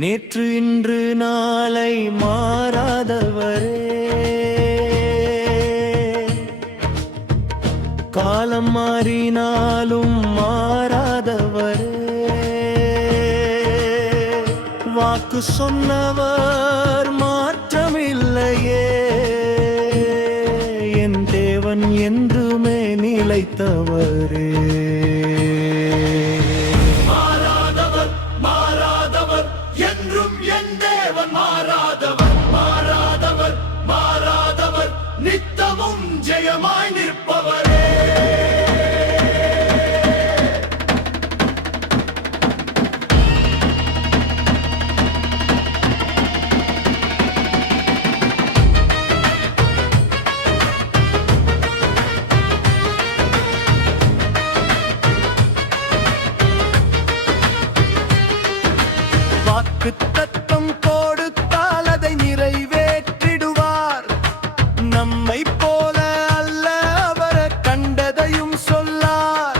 நேற்று இன்று நாளை மாறாதவரே, காலம் மாறினாலும் மாறாதவரே, வாக்கு சொன்னவர் மாற்றமில்லையே, என் தேவன் என்றுமே நிலைத்தவரே. நித்தமும் ஜெயமாய் நிற்பவரே. வாக்கு தத்தம் கொடுத்தால் அதை நிறைவேற்றிடுவார். நம்மை போல அல்ல அவரை கண்டதையும் சொல்லார்.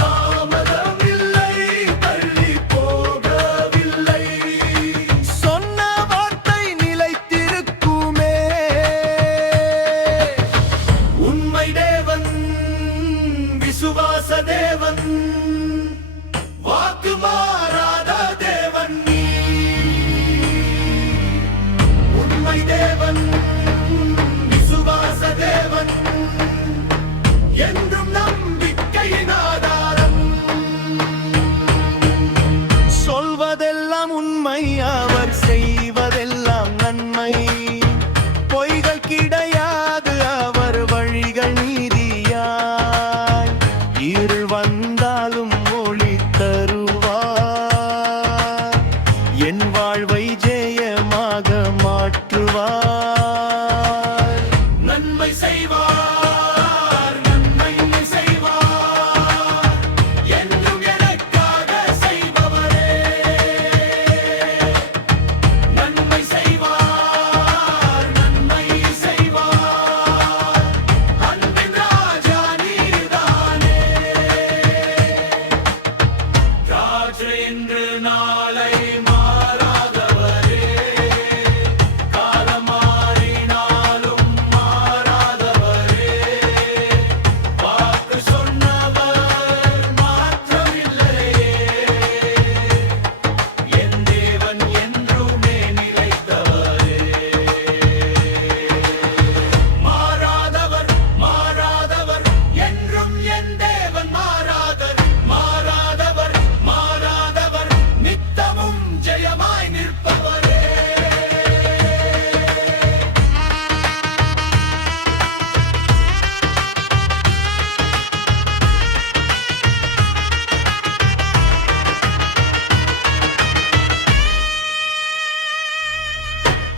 தாமதமில்லை, தள்ளி போகவில்லை, சொன்ன வார்த்தை நிலைத்திருக்குமே. உண்மை தேவன், விசுவாச தேவன், வாக்கு மாறாத தேவன். உண்மை தேவன், விசுவாச தேவன், என்றும் நம்பிக்கையின் ஆதாரம். சொல்வதெல்லாம் உண்மை, அவர் செய்வதெல்லாம் நன்மை. பொய்கள் கிடையாது, அவர் வழிகள் நீதியாய். இருள் வந்தாலும் ஒளி தருவார், என் வாழ்வை ஜெயமாக மாற்றுவார். நன்மை செய்வார், நன்மை செய்வார், என்றும் எனக்காக செய்பவரே. நன்மை செய்வார், நன்மை செய்வார், அன்பின் ராஜா நீர்தானே. காற்று இன்று நாளை மாறாதவரே, காலம் மாறினாலும் மாறாதவரே, வாக்கு சொன்னவர் மாற்றமில்லையே, என் தேவன் என்றுமே நிலைத்தவரே. மாறாதவர், மாறாதவர், என்றும் என் தேவன் மாறாதவர். மாறாதவர், மாறாதவர், நித்தமும் ஜெயமாய் நிற்பவரே.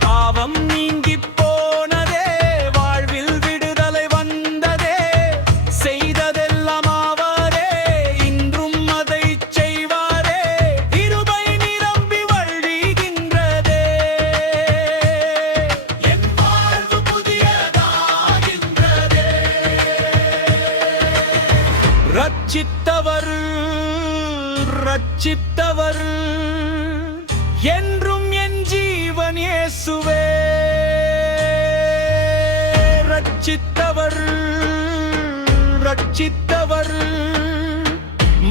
பாவம் நீங்கிப் போனதே, வாழ்வில் விடுதலை வந்ததே. செய்ததெல்லாம் அவரே, இன்றும் அதைச் செய்வாரே. கிருபை நிரம்பி வழிகின்றதே, என் வாழ்வு புதியதாகின்றதே. ரட்சித்தவர் ரட்சித்தவர், என்றும் என் ஜீவன் இயேசுவே. ரட்சித்தவர் ரட்சித்தவர்,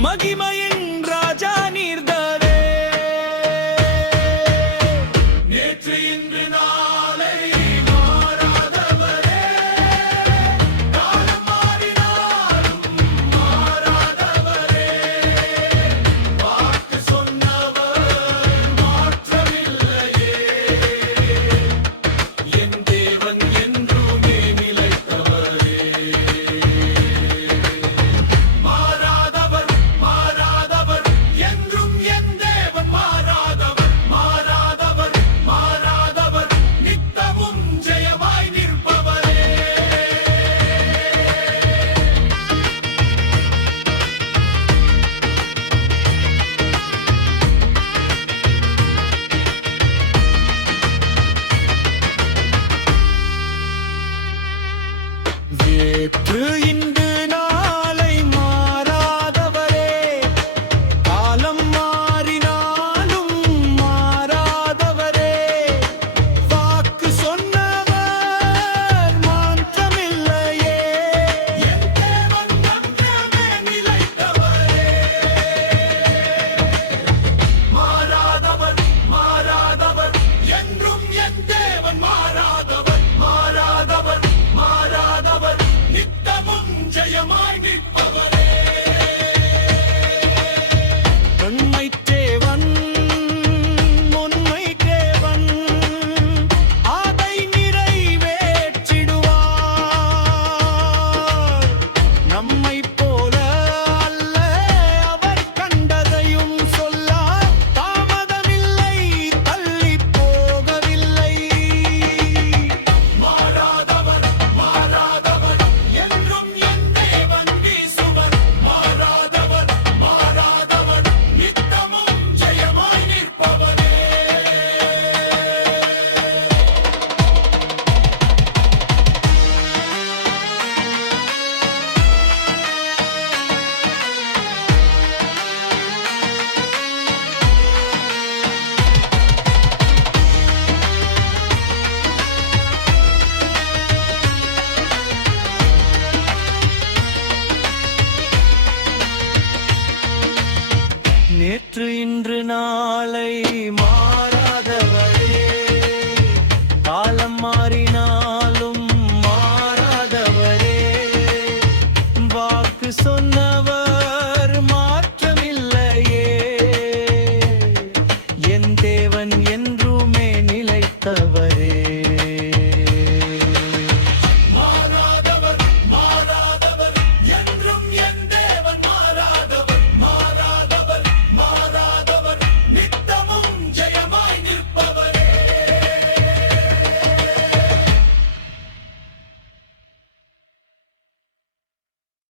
மகிமையின் ராஜா நீர்தானே. நேற்று இன்று நாளை மாறாதவரே, காலம் மாறினாலும் மாறாதவரே, வாக்கு சொன்னவர் மாற்றமில்லையே, என் தேவன் என்றுமே நிலைத்தவரே. மாறாதவர், மாறாதவர், இன்று நாளை மாறி